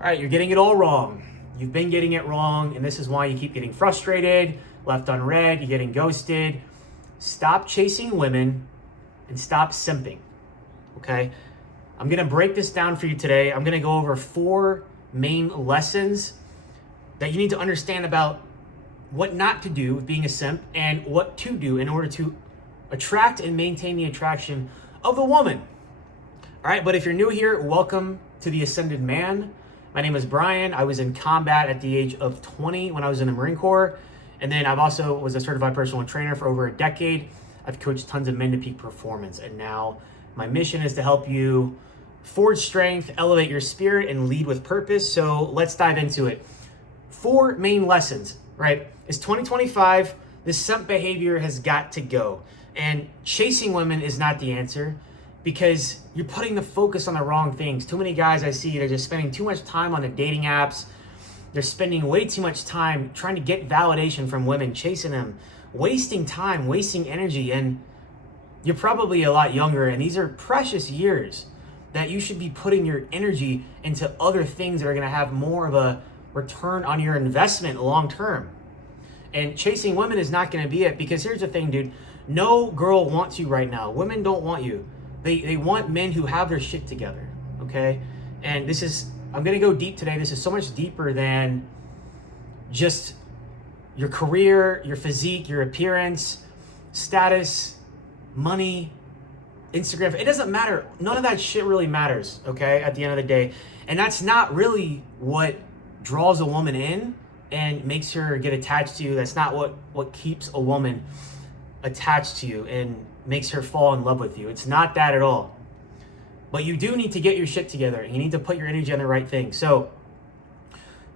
All right, you're getting it all wrong. You've been getting it wrong, and this is why you keep getting frustrated, left unread, you're getting ghosted. Stop chasing women and stop simping, okay? I'm gonna break this down for you today. I'm gonna go over 4 main lessons that you need to understand about what not to do with being a simp and what to do in order to attract and maintain the attraction of the woman. All right, but if you're new here, welcome to the Ascended Man. My name is Brian. I was in combat at the age of 20 when I was in the Marine Corps. And then I've also was a certified personal trainer for over a decade. I've coached tons of men to peak performance. And now my mission is to help you forge strength, elevate your spirit, and lead with purpose. So let's dive into it. 4 main lessons, right? It's 2025. This simp behavior has got to go. And chasing women is not the answer, because you're putting the focus on the wrong things. Too many guys I see, they're just spending too much time on the dating apps. They're spending way too much time trying to get validation from women, chasing them, wasting time, wasting energy. And you're probably a lot younger, and these are precious years that you should be putting your energy into other things that are gonna have more of a return on your investment long term. And chasing women is not gonna be it, because here's the thing, dude. No girl wants you right now. Women don't want you. They want men who have their shit together, okay? And this is, I'm gonna go deep today. This is so much deeper than just your career, your physique, your appearance, status, money, Instagram. It doesn't matter. None of that shit really matters, okay, at the end of the day. And that's not really what draws a woman in and makes her get attached to you. That's not what keeps a woman attached to you and makes her fall in love with you. It's not that at all. But you do need to get your shit together. You need to put your energy on the right thing. So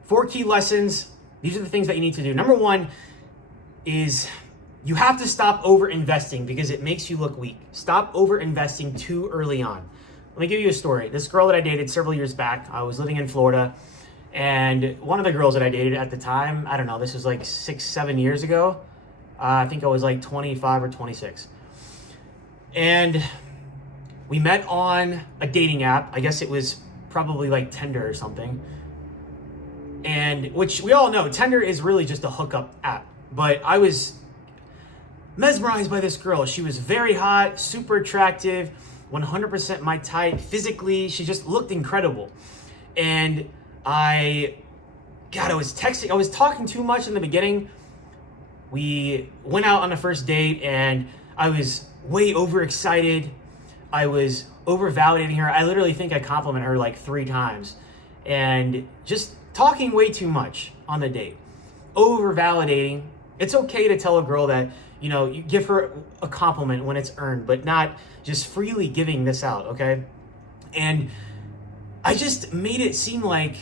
4 key lessons. These are the things that you need to do. Number 1 is you have to stop over investing, because it makes you look weak. Stop over investing too early on. Let me give you a story. This girl that I dated several years back, I was living in Florida, and one of the girls that I dated at the time, I don't know, this was like 6-7 years ago. I think I was like 25 or 26. And we met on a dating app. I guess it was probably like Tinder or something. And which we all know, Tinder is really just a hookup app. But I was mesmerized by this girl. She was very hot, super attractive, 100% my type. Physically, she just looked incredible. And I was talking too much in the beginning. We went out on the first date, and I was way overexcited. I was over validating her. I literally think I complimented her like 3 times, and just talking way too much on the date. Over validating. It's okay to tell a girl that, you give her a compliment when it's earned, but not just freely giving this out, okay? And I just made it seem like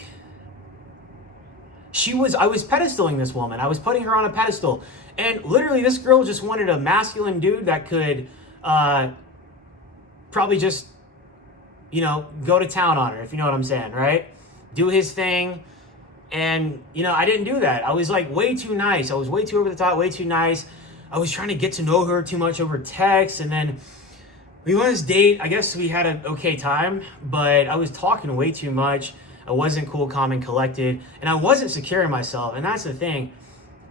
I was pedestaling this woman. I was putting her on a pedestal. And literally this girl just wanted a masculine dude that could probably just, go to town on her, if you know what I'm saying, right? Do his thing. And, I didn't do that. I was like way too nice. I was way too over the top, way too nice. I was trying to get to know her too much over text. And then we went on this date. I guess we had an okay time, but I was talking way too much. I wasn't cool, calm, and collected, and I wasn't secure in myself. And that's the thing.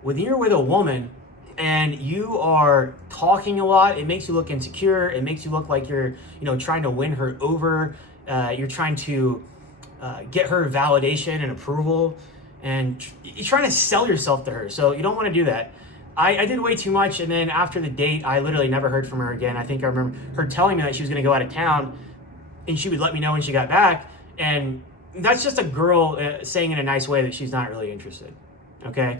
When you're with a woman and you are talking a lot, it makes you look insecure. It makes you look like you're, trying to win her over. You're trying to get her validation and approval, and you're trying to sell yourself to her. So you don't want to do that. I did way too much, and then after the date, I literally never heard from her again. I think I remember her telling me that she was going to go out of town, and she would let me know when she got back. And that's just a girl saying in a nice way that she's not really interested, okay?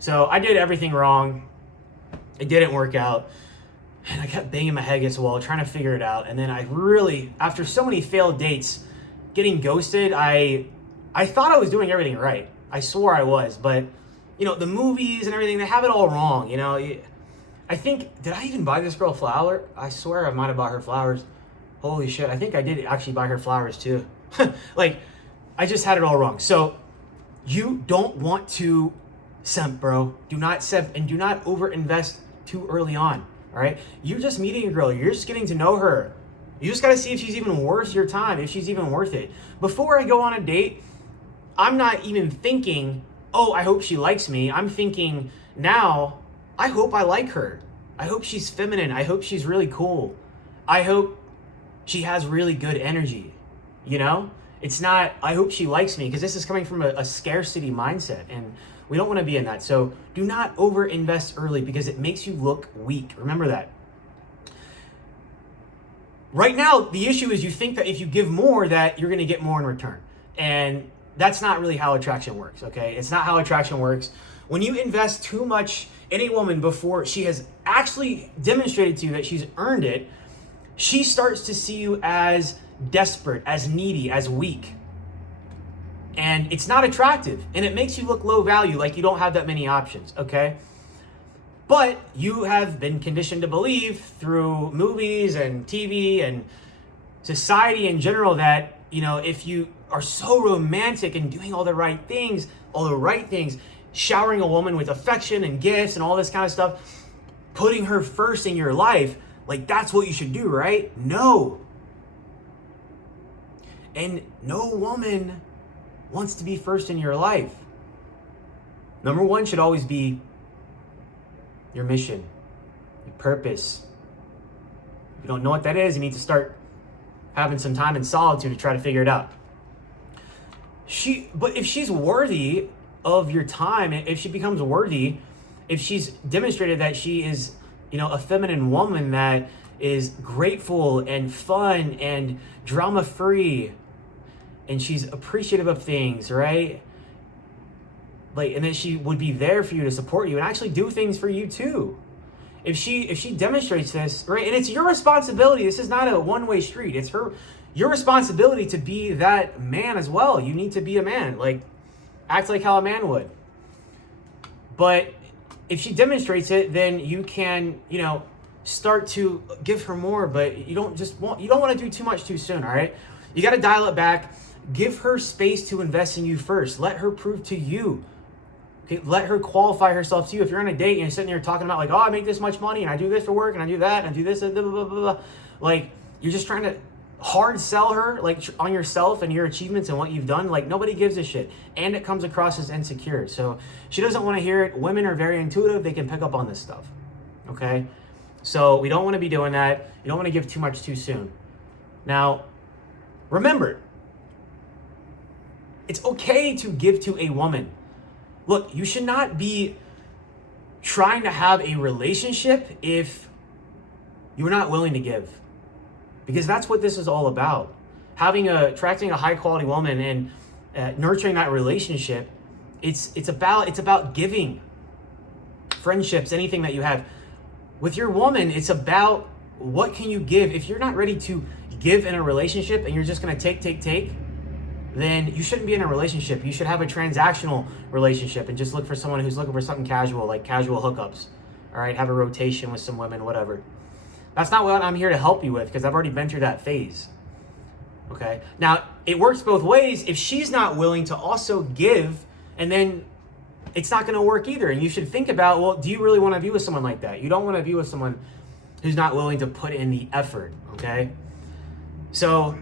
So I did everything wrong. It didn't work out. And I kept banging my head against the wall, trying to figure it out. And then I really, after so many failed dates, getting ghosted, I thought I was doing everything right. I swore I was, but the movies and everything, they have it all wrong, I think, did I even buy this girl a flower? I swear I might have bought her flowers. Holy shit, I think I did actually buy her flowers too. Like, I just had it all wrong. So you don't want to simp, bro. Do not simp, and do not overinvest too early on, all right? You're just meeting a girl. You're just getting to know her. You just got to see if she's even worth your time, if she's even worth it. Before I go on a date, I'm not even thinking, oh, I hope she likes me. I'm thinking now, I hope I like her. I hope she's feminine. I hope she's really cool. I hope she has really good energy. You know, it's not, I hope she likes me, because this is coming from a scarcity mindset, and we don't want to be in that. So do not over invest early, because it makes you look weak. Remember that. Right now, the issue is you think that if you give more, that you're going to get more in return. And that's not really how attraction works, okay? It's not how attraction works. When you invest too much in a woman before she has actually demonstrated to you that she's earned it, she starts to see you as desperate, as needy, as weak. And it's not attractive. And it makes you look low value, like you don't have that many options, okay? But you have been conditioned to believe through movies and TV and society in general that, you know, if you are so romantic and doing all the right things, showering a woman with affection and gifts and all this kind of stuff, putting her first in your life, like that's what you should do, right? No. And no woman wants to be first in your life. Number one should always be your mission, your purpose. If you don't know what that is, you need to start having some time in solitude to try to figure it out. But if she's worthy of your time, if she becomes worthy, if she's demonstrated that she is, you know, a feminine woman that is grateful and fun and drama-free, and she's appreciative of things, right? Like, and then she would be there for you to support you and actually do things for you too. If she demonstrates this, right? And it's your responsibility. This is not a one-way street. It's your responsibility to be that man as well. You need to be a man. Like, act like how a man would. But if she demonstrates it, then you can, you know, start to give her more, but you don't want to do too much too soon, all right? You got to dial it back. Give her space to invest in you first. Let her prove to you. Okay, let her qualify herself to you. If you're on a date and you're sitting there talking about like, oh, I make this much money and I do this for work and I do that and I do this and blah, blah, blah, blah. Like, you're just trying to hard sell her like on yourself and your achievements and what you've done. Like, nobody gives a shit. And it comes across as insecure. So she doesn't want to hear it. Women are very intuitive. They can pick up on this stuff. Okay? So we don't want to be doing that. You don't want to give too much too soon. Now, remember, it's okay to give to a woman. Look, you should not be trying to have a relationship if you're not willing to give. Because that's what this is all about. Attracting a high quality woman and nurturing that relationship, it's about giving. Friendships, anything that you have. With your woman, it's about what can you give. If you're not ready to give in a relationship and you're just gonna take, then you shouldn't be in a relationship. You should have a transactional relationship and just look for someone who's looking for something casual, like casual hookups. All right, have a rotation with some women, whatever. That's not what I'm here to help you with, because I've already been through that phase. Okay, now it works both ways. If she's not willing to also give, and then it's not going to work either. And you should think about, well, do you really want to be with someone like that? You don't want to be with someone who's not willing to put in the effort. Okay, so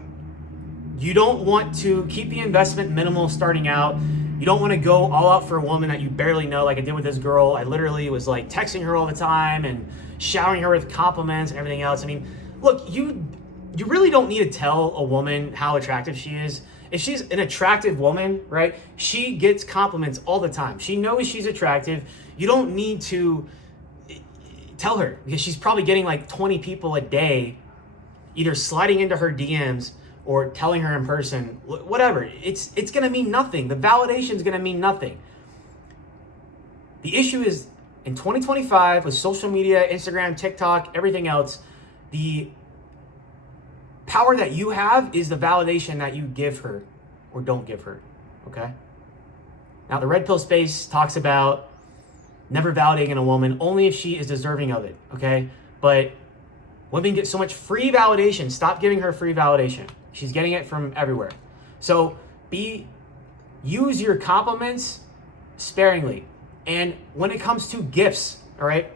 you don't want to keep the investment minimal starting out. You don't want to go all out for a woman that you barely know, like I did with this girl. I literally was like texting her all the time and showering her with compliments and everything else. I mean, look, you really don't need to tell a woman how attractive she is. If she's an attractive woman, right, she gets compliments all the time. She knows she's attractive. You don't need to tell her, because she's probably getting like 20 people a day either sliding into her DMs or telling her in person, whatever. It's going to mean nothing. The validation is going to mean nothing. The issue is, in 2025, with social media, Instagram, TikTok, everything else, the power that you have is the validation that you give her or don't give her, okay? Now, the red pill space talks about never validating a woman, only if she is deserving of it, okay? But women get so much free validation. Stop giving her free validation. She's getting it from everywhere. So use your compliments sparingly. And when it comes to gifts, all right,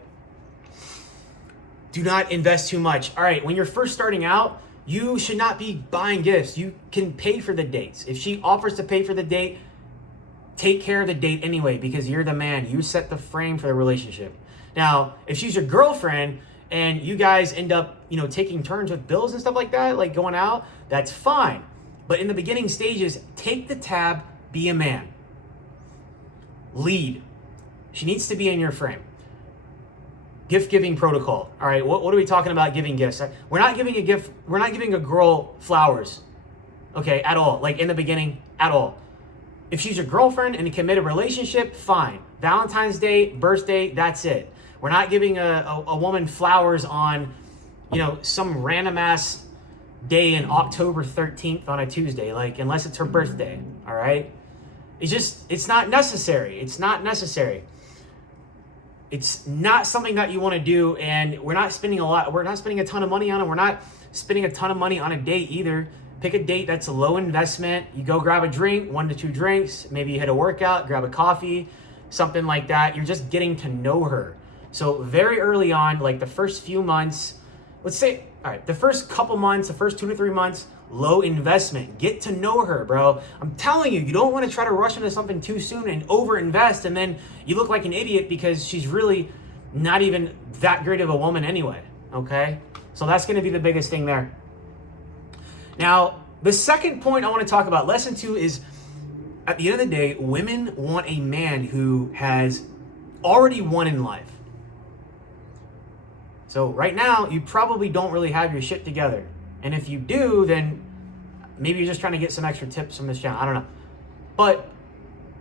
do not invest too much. All right, when you're first starting out, you should not be buying gifts. You can pay for the dates. If she offers to pay for the date, take care of the date anyway because you're the man. You set the frame for the relationship. Now, if she's your girlfriend and you guys end up, taking turns with bills and stuff like that, like going out, that's fine. But in the beginning stages, take the tab, be a man. Lead. She needs to be in your frame. Gift giving protocol. All right, what are we talking about giving gifts? We're not giving a gift. We're not giving a girl flowers, okay, at all. Like in the beginning, at all. If she's your girlfriend in a committed relationship, fine. Valentine's Day, birthday, that's it. We're not giving a woman flowers on, some random ass day in October 13th on a Tuesday, like unless it's her birthday, all right? It's not necessary. It's not necessary. It's not something that you want to do, and we're not spending a ton of money on it. We're not spending a ton of money on a date either. Pick a date that's a low investment. You go grab a drink, 1 to 2 drinks, maybe you hit a workout, grab a coffee, something like that. You're just getting to know her. So very early on, like the first few months, let's say, all right, the first couple months, the first 2 to 3 months, low investment. Get to know her, bro. I'm telling you, you don't want to try to rush into something too soon and overinvest, and then you look like an idiot because she's really not even that great of a woman anyway, okay? So that's going to be the biggest thing there. Now, the second point I want to talk about, lesson 2, is at the end of the day, women want a man who has already won in life. So right now, you probably don't really have your shit together. And if you do, then maybe you're just trying to get some extra tips from this channel. I don't know. But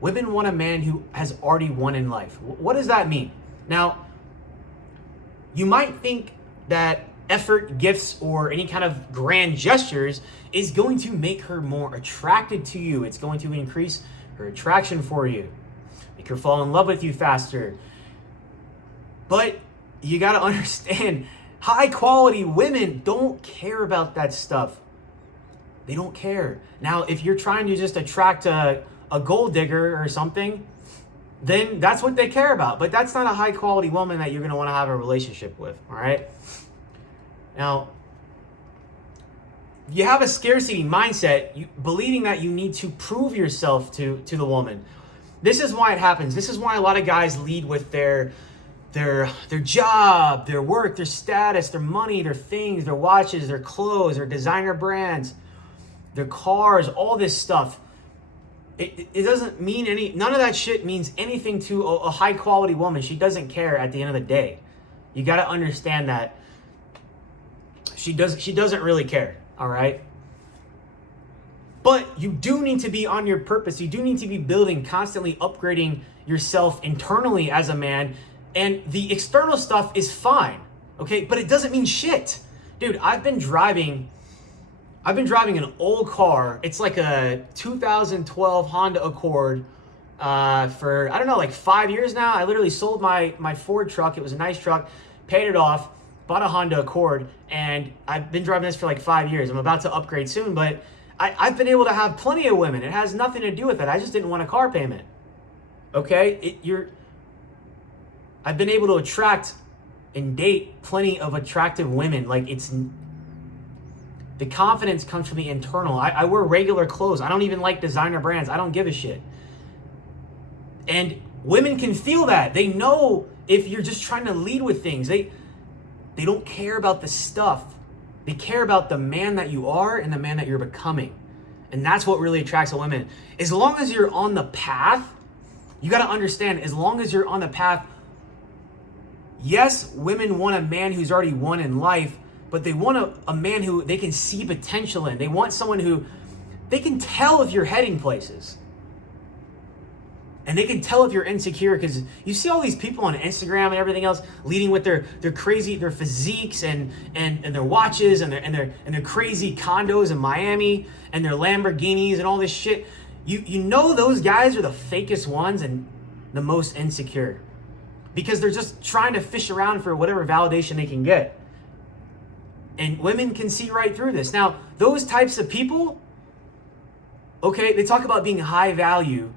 women want a man who has already won in life. What does that mean? Now, you might think that effort, gifts, or any kind of grand gestures is going to make her more attracted to you. It's going to increase her attraction for you, make her fall in love with you faster. But you got to understand, high quality women don't care about that stuff. They don't care. Now, if you're trying to just attract a gold digger or something, then that's what they care about. But that's not a high quality woman that you're going to want to have a relationship with, all right? Now, you have a scarcity mindset, believing that you need to prove yourself to the woman. This is why it happens. This is why a lot of guys lead with their job, their work, their status, their money, their things, their watches, their clothes, their designer brands, their cars, all this stuff. It doesn't mean none of that shit means anything to a high quality woman. She doesn't care at the end of the day. You got to understand that she doesn't really care, all right? But you do need to be on your purpose. You do need to be building, constantly upgrading yourself internally as a man. And the external stuff is fine, okay? But it doesn't mean shit. Dude, I've been driving an old car. It's like a 2012 Honda Accord for, I don't know, like 5 years now. I literally sold my Ford truck. It was a nice truck, paid it off, bought a Honda Accord, and I've been driving this for like 5 years. I'm about to upgrade soon, but I've been able to have plenty of women. It has nothing to do with it. I just didn't want a car payment, okay? I've been able to attract and date plenty of attractive women. Like, the confidence comes from the internal. I wear regular clothes. I don't even like designer brands. I don't give a shit. And women can feel that. They know if you're just trying to lead with things. They don't care about the stuff. They care about the man that you are and the man that you're becoming. And that's what really attracts a woman. As long as you're on the path, you got to understand, as long as you're on the path, yes, women want a man who's already won in life, but they want a man who they can see potential in. They want someone who they can tell if you're heading places. And they can tell if you're insecure, because you see all these people on Instagram and everything else leading with their physiques and their watches and their crazy condos in Miami and their Lamborghinis and all this shit. You know those guys are the fakest ones and the most insecure, because they're just trying to fish around for whatever validation they can get. And women can see right through this. Now, those types of people, okay, they talk about being high value.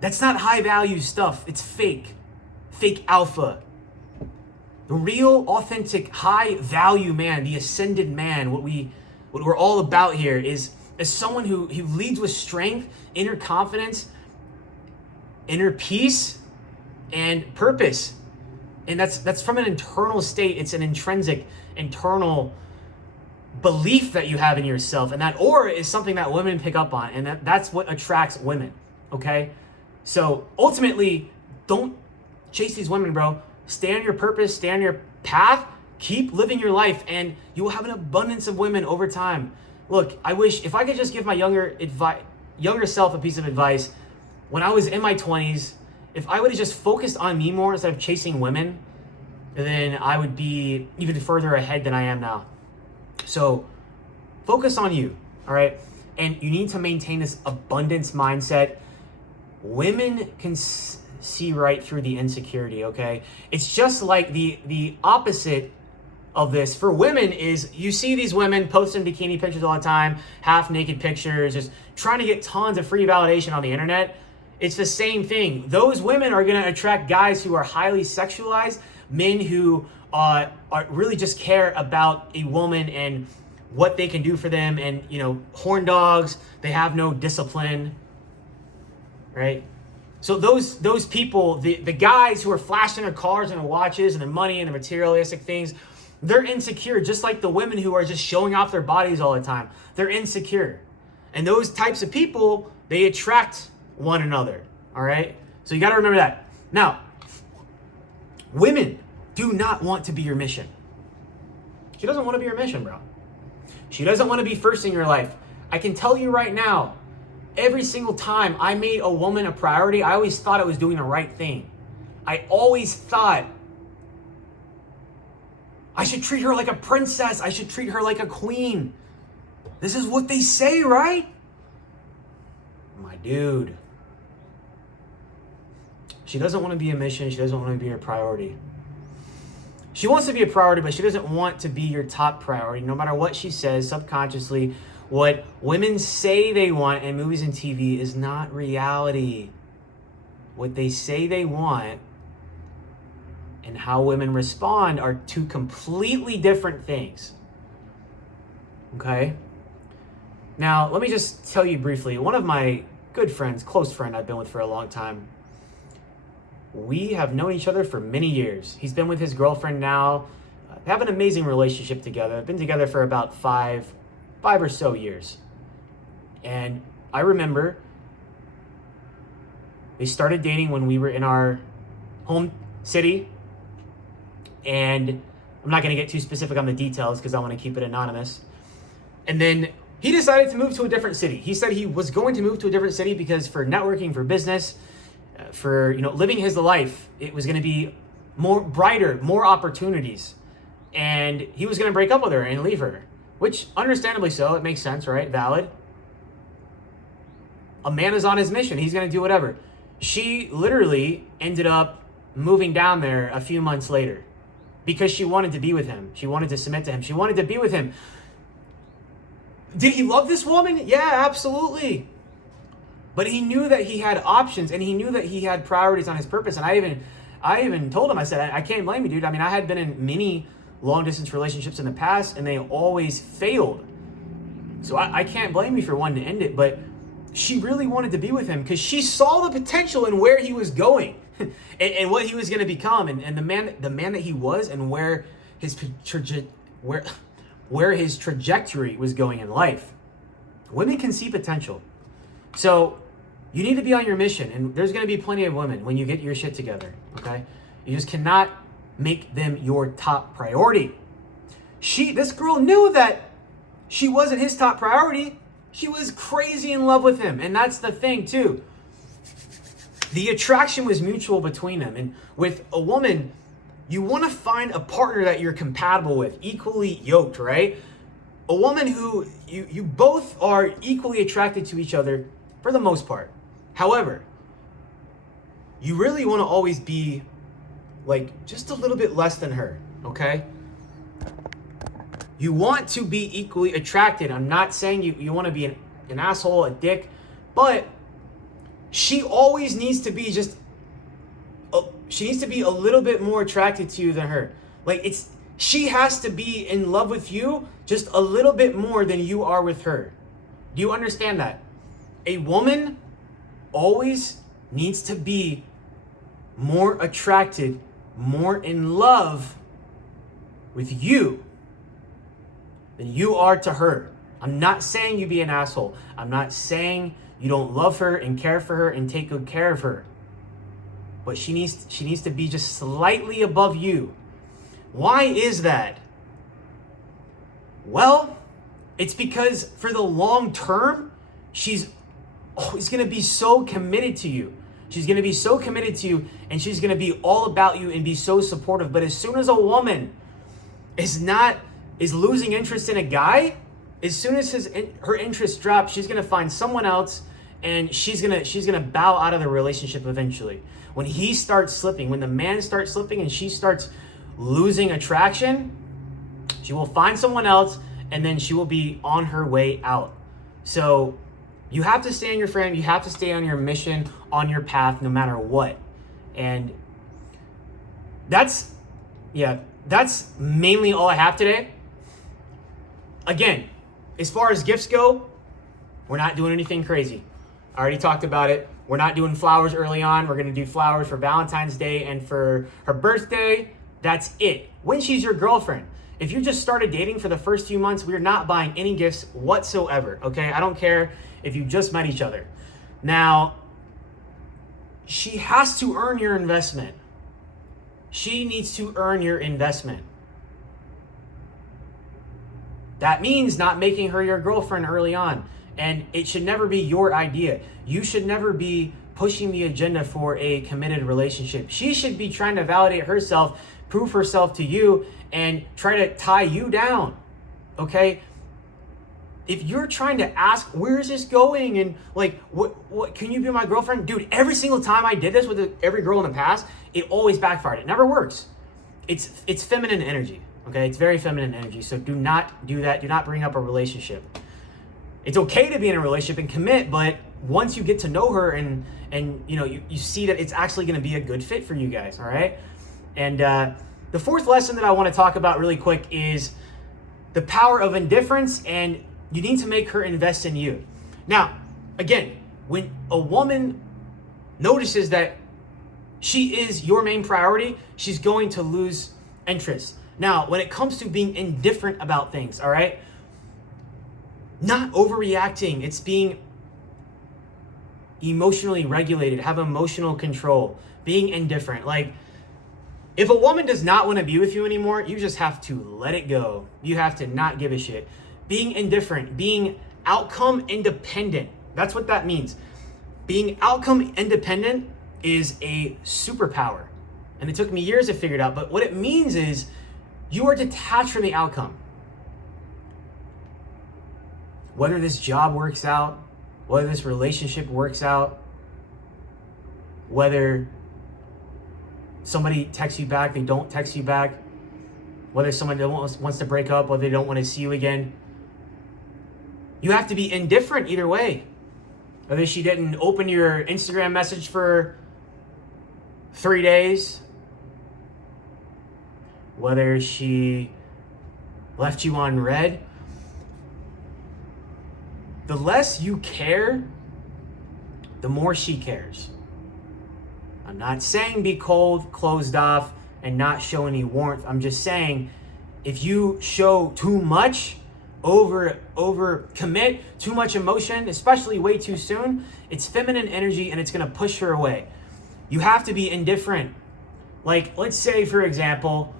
That's not high value stuff. It's fake alpha. The real, authentic, high value man, the ascended man, what we're all about here is someone who leads with strength, inner confidence, inner peace and purpose. And that's from an internal state. It's an intrinsic, internal belief that you have in yourself. And that aura is something that women pick up on. And that's what attracts women, okay? So ultimately, don't chase these women, bro. Stay on your purpose, stay on your path, keep living your life, and you will have an abundance of women over time. Look, I wish if I could just give my younger self a piece of advice. When I was in my 20s, if I would have just focused on me more instead of chasing women, then I would be even further ahead than I am now. So focus on you, all right? And you need to maintain this abundance mindset. Women can see right through the insecurity, okay? It's just like the opposite of this for women is you see these women posting bikini pictures all the time, half naked pictures, just trying to get tons of free validation on the internet. It's the same thing. Those women are going to attract guys who are highly sexualized, men who are really just care about a woman and what they can do for them, and horn dogs. They have no discipline, right? So those people, the guys who are flashing their cars and their watches and their money and the materialistic things, they're insecure, just like the women who are just showing off their bodies all the time. They're insecure. And those types of people, they attract one another, all right? So you got to remember that. Now, women do not want to be your mission. She doesn't want to be your mission, bro. She doesn't want to be first in your life. I can tell you right now, every single time I made a woman a priority, I always thought I was doing the right thing. I always thought I should treat her like a princess. I should treat her like a queen. This is what they say, right? My dude. She doesn't want to be a mission. She doesn't want to be a priority. She wants to be a priority, but she doesn't want to be your top priority. No matter what she says, subconsciously, what women say they want in movies and TV is not reality. What they say they want and how women respond are two completely different things. Okay? Now, let me just tell you briefly. One of my good friends, close friend I've been with for a long time, we have known each other for many years. He's been with his girlfriend now. They have an amazing relationship together. Been together for about five or so years. And I remember they started dating when we were in our home city. And I'm not going to get too specific on the details because I want to keep it anonymous. And then he decided to move to a different city. He said he was going to move to a different city because for networking, for business, for living his life, it was going to be more brighter, more opportunities. And he was going to break up with her and leave her, which understandably so. It makes sense, right? Valid. A man is on his mission. He's going to do whatever. She literally ended up moving down there a few months later because she wanted to be with him. She wanted to submit to him. She wanted to be with him. Did he love this woman? Yeah, absolutely. But he knew that he had options, and he knew that he had priorities on his purpose. And I even told him, I said, I can't blame you, dude. I mean, I had been in many long distance relationships in the past, and they always failed. So I can't blame you for wanting to end it. But she really wanted to be with him because she saw the potential in where he was going and what he was going to become, and the man that he was, and where his trajectory was going in life. Women can see potential. So you need to be on your mission, and there's going to be plenty of women when you get your shit together, okay? You just cannot make them your top priority. This girl knew that she wasn't his top priority. She was crazy in love with him, and that's the thing too. The attraction was mutual between them, and with a woman, you want to find a partner that you're compatible with, equally yoked, right? A woman who you both are equally attracted to each other for the most part. However, you really want to always be like just a little bit less than her, okay? You want to be equally attracted. I'm not saying you want to be an asshole, a dick, but she always needs to be she needs to be a little bit more attracted to you than her. Like she has to be in love with you just a little bit more than you are with her. Do you understand that? A woman always needs to be more attracted, more in love with you than you are to her. I'm not saying you be an asshole. I'm not saying you don't love her and care for her and take good care of her. But she needs to be just slightly above you. Why is that? Well, it's because for the long term, she's always going to be so committed to you. She's going to be so committed to you, and she's going to be all about you and be so supportive. But as soon as a woman is losing interest in a guy, as soon as her interest drops, she's going to find someone else, and she's going to bow out of the relationship eventually. When he starts slipping, when the man starts slipping and she starts losing attraction, she will find someone else, and then she will be on her way out. So you have to stay on your frame. You have to stay on your mission, on your path, no matter what. And that's mainly all I have today. Again, as far as gifts go, we're not doing anything crazy. I already talked about it. We're not doing flowers early on. We're going to do flowers for Valentine's Day and for her birthday. That's it. When she's your girlfriend. If you just started dating for the first few months, we're not buying any gifts whatsoever, okay? I don't care if you just met each other. Now, she has to earn your investment. She needs to earn your investment. That means not making her your girlfriend early on. And it should never be your idea. You should never be pushing the agenda for a committed relationship. She should be trying to validate herself, prove herself to you, and try to tie you down, okay? If you're trying to ask, where is this going? And like, what can you be my girlfriend? Dude, every single time I did this with every girl in the past, it always backfired. It never works. It's feminine energy, okay? It's very feminine energy. So do not do that. Do not bring up a relationship. It's okay to be in a relationship and commit, but once you get to know her and you see that it's actually going to be a good fit for you guys, all right? And the fourth lesson that I want to talk about really quick is the power of indifference, and you need to make her invest in you. Now, again, when a woman notices that she is your main priority, she's going to lose interest. Now, when it comes to being indifferent about things, all right? Not overreacting. It's being emotionally regulated, have emotional control, being indifferent. Like, if a woman does not want to be with you anymore, you just have to let it go. You have to not give a shit. Being indifferent, being outcome independent. That's what that means. Being outcome independent is a superpower. And it took me years to figure it out. But what it means is you are detached from the outcome. Whether this job works out, whether this relationship works out, whether somebody texts you back, they don't text you back, whether someone wants to break up, whether they don't want to see you again, you have to be indifferent either way. Whether she didn't open your Instagram message for 3 days, whether she left you on red, the less you care, the more she cares. I'm not saying be cold, closed off, and not show any warmth. I'm just saying if you show too much, over commit, too much emotion, especially way too soon, it's feminine energy and it's gonna push her away. You have to be indifferent. Like, let's say, for example,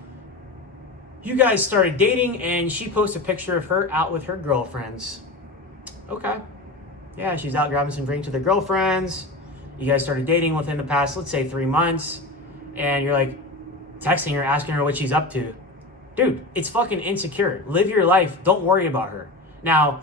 you guys started dating and she posts a picture of her out with her girlfriends. Okay. Yeah, she's out grabbing some drinks with her girlfriends. You guys started dating within the past, let's say 3 months, and you're like texting her, asking her what she's up to. Dude, it's fucking insecure. Live your life. Don't worry about her. Now,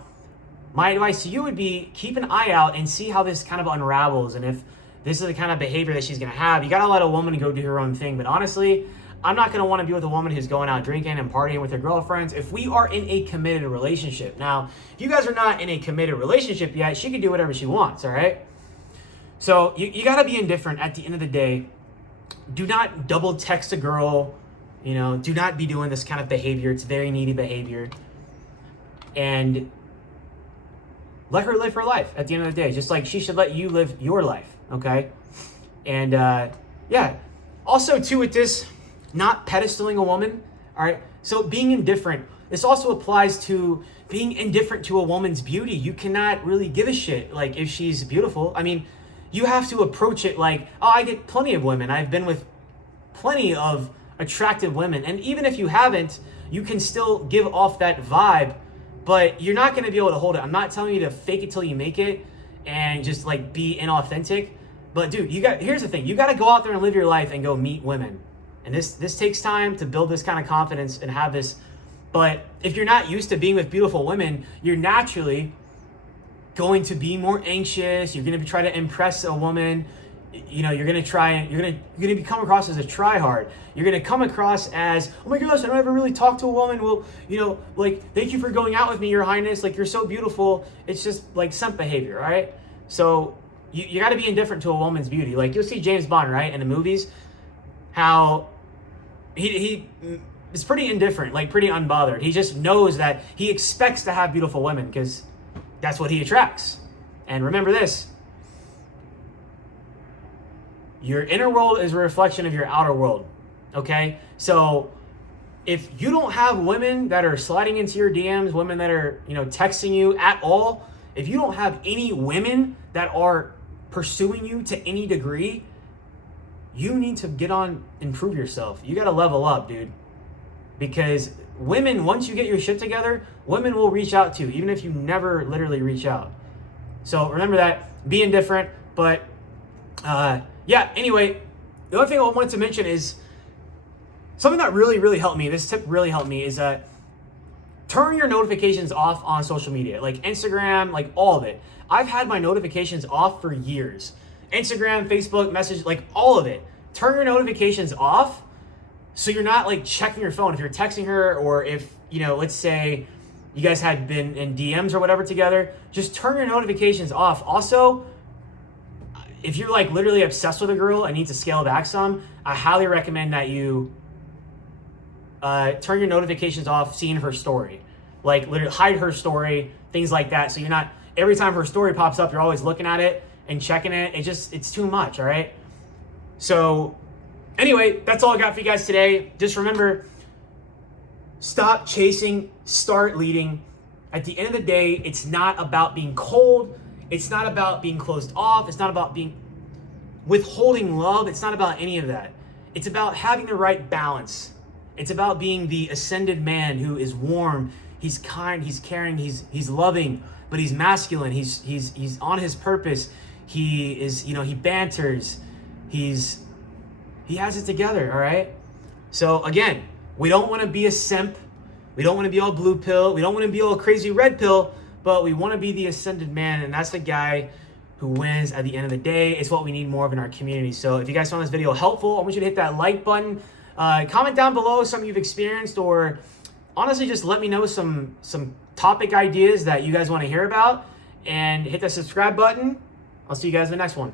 my advice to you would be keep an eye out and see how this kind of unravels, and if this is the kind of behavior that she's going to have, you got to let a woman go do her own thing. But honestly, I'm not going to want to be with a woman who's going out drinking and partying with her girlfriends if we are in a committed relationship. Now, if you guys are not in a committed relationship yet, she can do whatever she wants, all right? So you got to be indifferent at the end of the day. Do not double text a girl. Do not be doing this kind of behavior. It's very needy behavior. And let her live her life at the end of the day, just like she should let you live your life. Okay. And yeah, also too with this, not pedestaling a woman. All right. So being indifferent, this also applies to being indifferent to a woman's beauty. You cannot really give a shit like if she's beautiful. I mean, you have to approach it like, oh, I get plenty of women. I've been with plenty of attractive women. And even if you haven't, you can still give off that vibe, but you're not going to be able to hold it. I'm not telling you to fake it till you make it and just like be inauthentic. But dude, here's the thing. You got to go out there and live your life and go meet women. And this takes time to build this kind of confidence and have this. But if you're not used to being with beautiful women, you're naturally going to be more anxious. You're going to try to impress a woman. You know, you're going to come across as a try-hard. You're going to come across as, oh my gosh, I don't ever really talk to a woman. Well, you know, like, thank you for going out with me, Your Highness. Like, you're so beautiful. It's just like simp behavior, all right? So you got to be indifferent to a woman's beauty. Like, you'll see James Bond, right, in the movies, how he is pretty indifferent, like pretty unbothered. He just knows that he expects to have beautiful women because that's what he attracts. And remember this, your inner world is a reflection of your outer world, okay? So if you don't have women that are sliding into your DMs, women that are, you know, texting you at all, if you don't have any women that are pursuing you to any degree, you need to get on, improve yourself. You got to level up, dude. Because women, once you get your shit together, women will reach out to you, even if you never literally reach out. So remember that, be indifferent. But yeah, anyway, the other thing I wanted to mention is something that really helped me. This tip really helped me is turn your notifications off on social media, like Instagram, like all of it. I've had my notifications off for years. Instagram, Facebook, message, like all of it. Turn your notifications off so you're not like checking your phone. If you're texting her, or if, you know, let's say you guys had been in DMs or whatever together, just turn your notifications off. Also, if you're like literally obsessed with a girl and need to scale back some, I highly recommend that you turn your notifications off seeing her story. Like literally hide her story, things like that. So you're not, every time her story pops up, you're always looking at it and checking it. It's too much, all right? So anyway, that's all I got for you guys today. Just remember, stop chasing, start leading. At the end of the day, it's not about being cold. It's not about being closed off. It's not about being withholding love. It's not about any of that. It's about having the right balance. It's about being the ascended man who is warm, he's kind, he's caring, he's loving, but he's masculine. He's on his purpose. He is, you know, he banters. He has it together, all right? So again, we don't want to be a simp. We don't want to be all blue pill. We don't want to be all crazy red pill, but we want to be the ascended man, and that's the guy who wins at the end of the day. It's what we need more of in our community. So if you guys found this video helpful, I want you to hit that like button. Comment down below something you've experienced, or honestly just let me know some topic ideas that you guys want to hear about, and hit the subscribe button. I'll see you guys in the next one.